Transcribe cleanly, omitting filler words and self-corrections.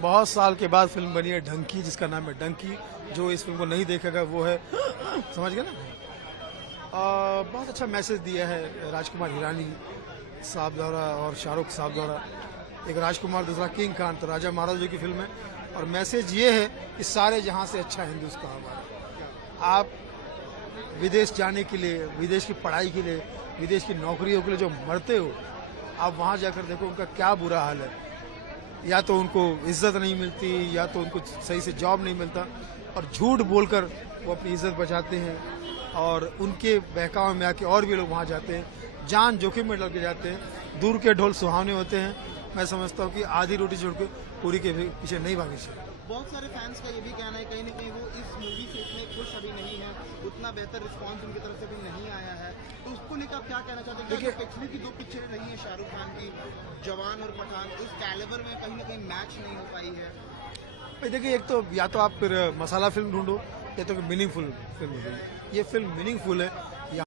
बहुत साल के बाद फिल्म बनी है ढंकी, जिसका नाम है डंकी। जो इस फिल्म को नहीं देखेगा वो है समझ गए ना। बहुत अच्छा मैसेज दिया है राजकुमार हिरानी साहब द्वारा और शाहरुख साहब द्वारा। एक राजकुमार, दूसरा किंग खान, तो राजा महाराजा की फिल्म है। और मैसेज ये है कि सारे जहां से अच्छा हिंदुस्तान हमारा। आप विदेश जाने के लिए, विदेश की पढ़ाई के लिए, विदेश की नौकरियों के लिए जो मरते हो, आप वहां जाकर देखो उनका क्या बुरा हाल है। या तो उनको इज्जत नहीं मिलती, या तो उनको सही से जॉब नहीं मिलता, और झूठ बोलकर वो अपनी इज्जत बचाते हैं। और उनके बहकावे में आके और भी लोग वहां जाते हैं, जान जोखिम में लग जाते हैं। दूर के ढोल सुहावने होते हैं। मैं समझता हूँ कि आधी रोटी छोड़ के पूरी के पीछे नहीं भागनी चाहिए। बहुत सारे फैंस का ये भी कहना है कहीं ना कहीं वो इस मूवी से इतने खुश अभी नहीं है, उतना बेहतर रिस्पांस उनकी तरफ से भी नहीं आया है, तो उसको लेकर आप क्या कहना चाहते हैं? देखिए, पिछली की दो पिक्चरें रही हैं शाहरुख खान की, जवान और पठान, उस कैलिबर में कहीं ना कहीं मैच नहीं हो पाई है। भाई देखिए, एक तो या तो आप फिर मसाला फिल्म ढूंढो, या तो मीनिंगफुल फिल्म ढूंढो। ये फिल्म मीनिंगफुल है।